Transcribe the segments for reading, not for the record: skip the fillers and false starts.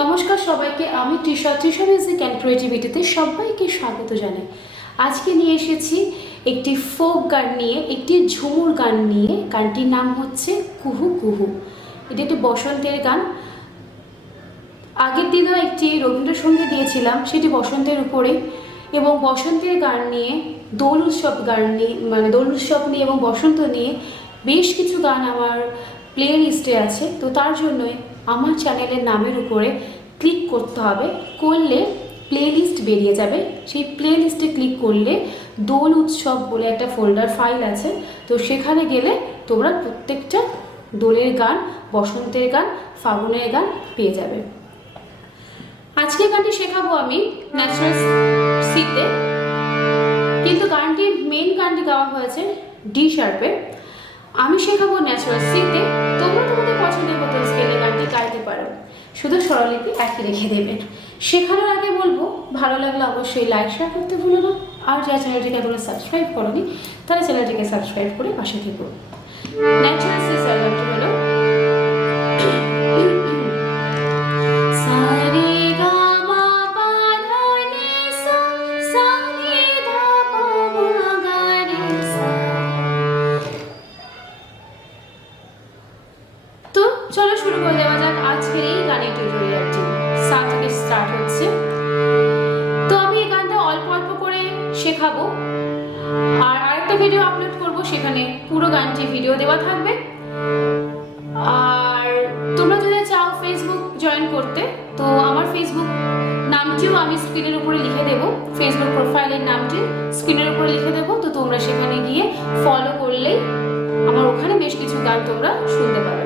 নমস্কার সবাইকে, আমি তৃষা মিউজিক অ্যান্ড ক্রিয়েটিভিটিতে সবাইকে স্বাগত জানাই। আজকে নিয়ে এসেছি একটি ফোক গান নিয়ে, একটি ঝুমুর গান নিয়ে। গানটির নাম হচ্ছে কুহু কুহু। এটি একটি বসন্তের গান। আগের দিনও একটি রবীন্দ্রসঙ্গীত দিয়েছিলাম, সেটি বসন্তের উপরেই। এবং বসন্তের গান নিয়ে, দোল উৎসব গান নিয়ে, দোল উৎসব নিয়ে এবং বসন্ত নিয়ে বেশ কিছু গান আমার প্লে লিস্টে আছে। তো তার জন্যই আমার চ্যানেলের নামের উপরে ক্লিক করতে হবে, করলে প্লে লিস্ট বেরিয়ে যাবে। সেই প্লে লিস্টে ক্লিক করলে দোল উৎসব বলে একটা ফোল্ডার ফাইল আছে, তো সেখানে গেলে তোমরা প্রত্যেকটা দোলের গান, বসন্তের গান, ফাগুনের গান পেয়ে যাবে। আজকে গানটি শেখাবো আমি ন্যাচারাল সিতে, কিন্তু গানটি গাওয়া হয়েছে ডি শার্পে। আমি শেখাবো ন্যাচারাল সিতে। তোমরা তোমাদের পছন্দের মতো স্কেলে গানটি গাইতে পারো, শুধু স্বরলিপি একই রেখে দেবে। শেখানোর আগে বলবো, ভালো লাগলে অবশ্যই লাইক শেয়ার করতে ভুলো না। আর যারা চ্যানেলটিকে এখনো সাবস্ক্রাইব করোনি, তারা চ্যানেলটিকে সাবস্ক্রাইব করে পাশে থেকো। ন্যাচারাল সি গানটি হলো চলো শুরু করে দেওয়া যাক আজকের এই গানের টিউটোরিয়ালটি। সা থেকে স্টার্ট হচ্ছে। তো আমি এই গানটা অল্প অল্প করে শেখাবো, আর আরেকটা ভিডিও আপলোড করব, সেখানে পুরো গানটি ভিডিও দেওয়া থাকবে। আর তোমরা যদি চাও ফেসবুক জয়েন করতে, তো আমার ফেসবুক নামটিও আমি স্ক্রিনের উপরে লিখে দেবো। ফেসবুক প্রোফাইলের নামটি স্ক্রিনের উপরে লিখে দেবো, তো তোমরা সেখানে গিয়ে ফলো করলেই আমার ওখানে বেশ কিছু গান তোমরা শুনতে পাবে।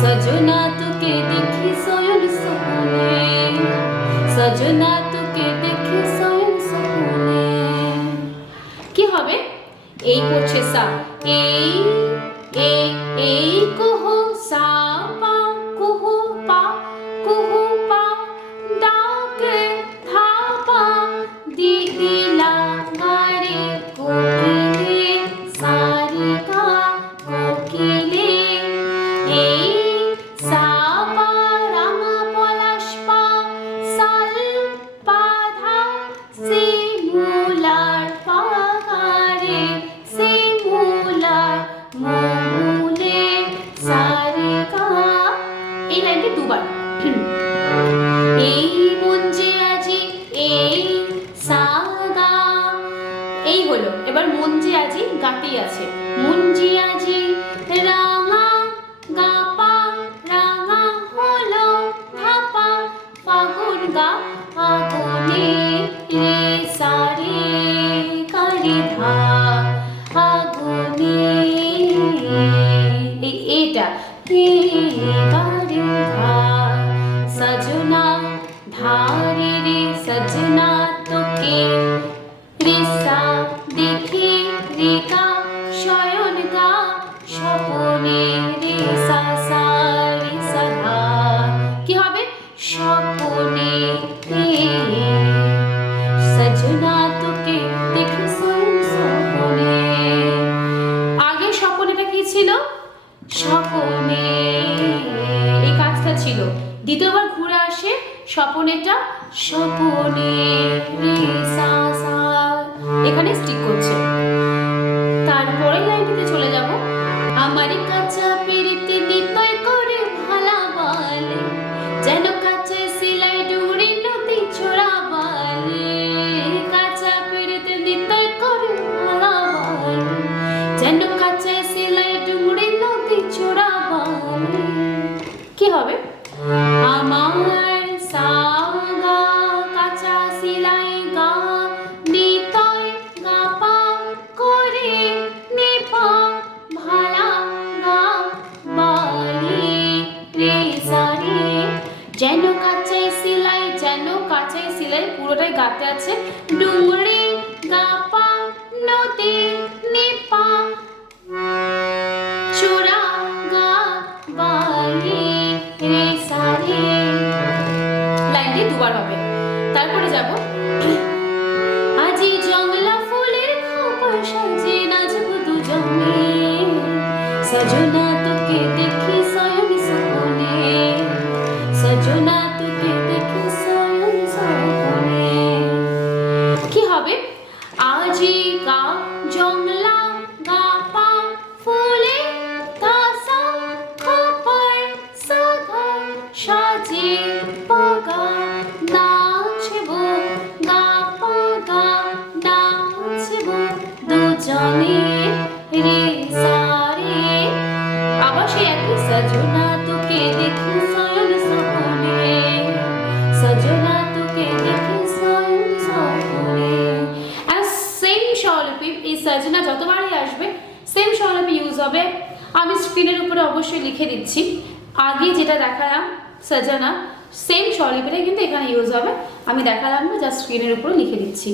सजना तुके देखी सोयन सपने, सजना तुके देखी सोयन सपने। কি হবে? এই করছে সা, এই কুহু সা পা কুহু পা ডাকে ধা পা দিলা গারে কোকিলে সারি গা কোকিলে। এই সা পা রামা পলাশ পা সাল পা ধা শিমুলার পা গারে শিমুলার মূলে সারি গা। এই লাইনটি দুবার। এই মন যে আজি এই সা গা, এই হলো। এবার মন যে আজি গাতেই আছে। মন যে আজি রাঙা গা পা রাঙা হলো ধাপা ফাগুন গা আগুনে রে সারে কারে ধা আগুনে। এটা গারে ধা সজনা ধারে রে সজনা তোকে রিসা দেখে রেখা শয়ন গা স্বপনে রে সা সা রে সা ধা। কি হবে? স্বপনে রে সজনা তোকে দেখে শয়ন স্বপনে। আগে স্বপনেটা কি ছিল? স্বপনে, এই কাজটা ছিল। দ্বিতীয়বার ঘুরে আসে স্বপনেটা, স্বপনে রে সা সা, এখানে স্টিক করছে। জি গা জংলা গা পা ফুলে গা সা খা পায় সা ধা সাজে পা গা নাচবো গা পা গা নাচবো দুজনে রে সা রে। আবার সেই একই সজনা তোকে দেখি শয়ন সপনে, সজনা তোকে দেখি শয়ন সপনে। সেম স্বরলিপি এই সজনা যতবারই আসবে সেম স্বরলিপি ইউজ হবে। আমি স্ক্রিনের উপরে অবশ্যই লিখে দিচ্ছি, আগে যেটা দেখালাম সজনা সেম স্বরলিপিটাই কিন্তু এখানে ইউজ হবে। আমি দেখালাম না, জাস্ট স্ক্রিনের উপরে লিখে দিচ্ছি।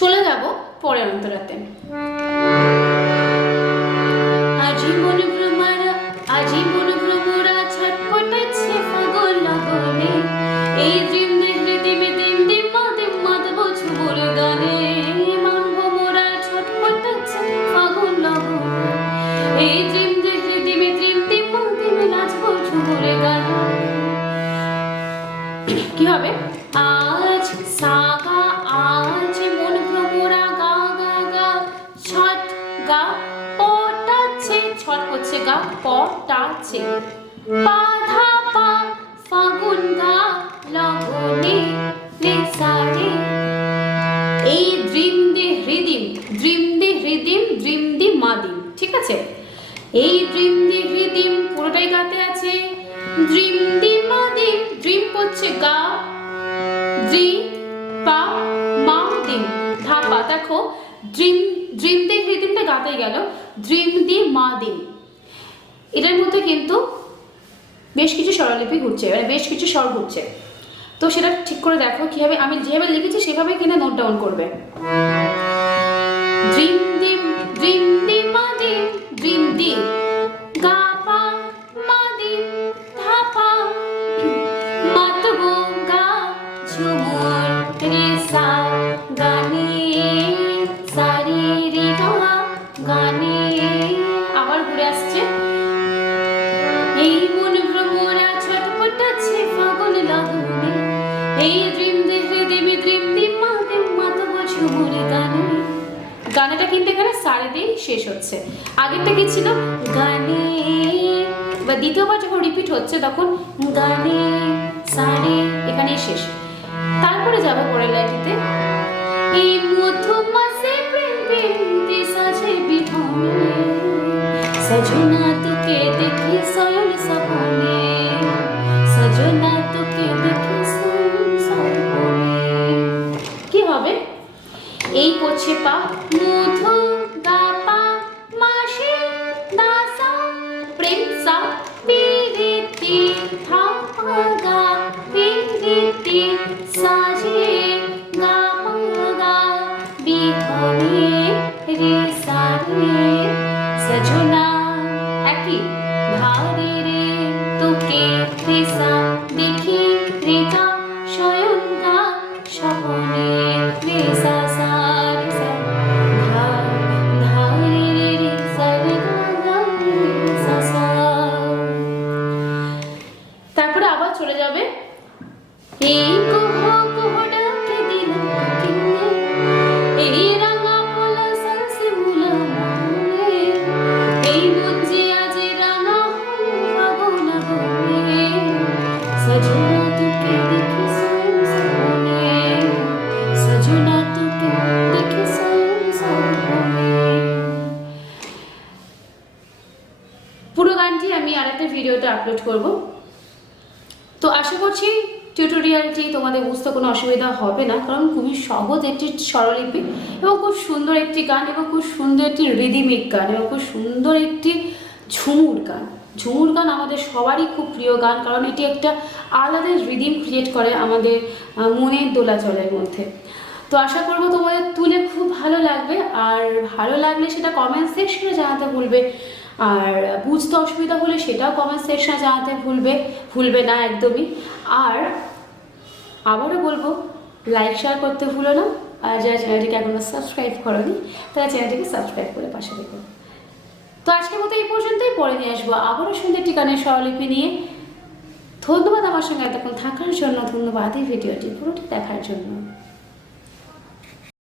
চলে যাব পরের অন্তরাতে। আজি মন ভ্রমরা ছটপটাচ্ছে ফাগুন লগনে, এই দিম দিমে দিম দিম মাদ বছু বল গানে। মন ভ্রমরা ছটপটাচ্ছে ফাগুন লগনে, এই দিম দিমে দিম নাচ বছু বল গানে। কি হবে? আজ সাগা আজ মন ভ্রমরা গা গা গা ছট গা পটাচ্ছে, ছট করছে গা পটাচ্ছে পা ধা পা ফাগুন গা লগনে রে সা রে। এই দ্রিম দে হৃদিম দ্রিম দি মাদিম, ঠিক আছে? এই দ্রিম দে হৃদিম পুরোটাই গাতে আছে। দ্রিম দি মাদিম, দ্রিম করছে গা দ্রি পা মা দিম ধা পা। দেখো দ্রিম দে হৃদিমটা গাতে গেল, দ্রিম দি মা দিম। এটার মধ্যে কিন্তু বেশ কিছু স্বরলিপি ঘুরছে, মানে বেশ কিছু স্বর ঘুরছে। তো সেটা ঠিক করে দেখো কিভাবে, আমি যেভাবে লিখেছি সেভাবে কিনা নোট ডাউন করবে। দ্রিম দি মা দিম, দ্রিম দি গা পা মা দিম ধা পা মাতবো গা ঝুমুর রে সা গানে সা রে রে গা গানে। আবার ঘুরে আসছে। এই মন ভ্রমরা ছটপটাচ্ছে ফাগুন লগনে, এই দ্রিম দে হৃদিমে দ্রিম দিম মাতবো ঝুমুর গানে। গানেটা কিন্তু এখানে সারে দিয়ে শেষ হচ্ছে। আগেরটা কি ছিল? গানে, বা দ্বিতীয়বার যখন রিপিট হচ্ছে তখন গানে সারে, এখানেই শেষ। তারপরে যাব পরের লাইনটিতে। এই মধুমাসে প্রেম প্রেমে সাজে বিধনে, সজনা তোকে দেখি শয়ন সপনে, সজনা তোকে দেখি শয়ন সপনে। কি হবে? এই করছে পা মধু গা পা মাসে দাসা প্রেম সা পিরিতি ধা পা গা পিরিতি সাজে গা পা গা বিধনে রে সা রে। সজনা একই ধারে রে তোকে ত্রিসা দেখি রে গা শয়ন গা স্বপনে রে সা সা রে সা ধা ধারে রে সা রে গা গা রে সা সা। তারপরে আবার চলে যাবে। এই কুহ কুহ ডাকে দিলাম কিনে, এই রাঙা পলা সালসে মুলা মনে, এই মুঞ্জে আজ রাঙা হলো ফাগুন লগনে, সজনা তোকে দেখি শয়ন সপনে, সজনা তোকে দেখি শয়ন সপনে। পুরো গানটি আমি আরেকটা ভিডিওতে আপলোড করব। তো আশা করছি টিউটোরিয়ালটি তোমাদের বুঝতে কোনো অসুবিধা হবে না, কারণ খুবই সহজ একটি স্বরলিপি এবং খুব সুন্দর একটি গান, এবং খুব সুন্দর একটি রিদিমিক গান, এবং খুব সুন্দর একটি ঝুমুর গান। ঝুমুর গান আমাদের সবারই খুব প্রিয় গান, কারণ এটি একটা আলাদা রিদিম ক্রিয়েট করে আমাদের মনের দোলাচলের মধ্যে। তো আশা করবো তোমাদের তুলে খুব ভালো লাগবে, আর ভালো লাগলে সেটা কমেন্ট সেকশনে জানাতে ভুলবে, আর বুঝতে অসুবিধা হলে সেটাও কমেন্ট সেকশনে জানাতে ভুলবে না একদমই। আর আবারও বলবো, লাইক শেয়ার করতে ভুলো না, আর যারা চ্যানেলটিকে এখনো সাবস্ক্রাইব করোনি তারা চ্যানেলটিকে সাবস্ক্রাইব করে পাশে রেখো। তো আজকের মতো এই পর্যন্তই, পরে নিয়ে আসবো আবারও সুন্দর একটি গানের স্বরলিপি নিয়ে। ধন্যবাদ আমার সঙ্গে এতক্ষণ থাকার জন্য, ধন্যবাদ এই ভিডিওটি পুরোটি দেখার জন্য।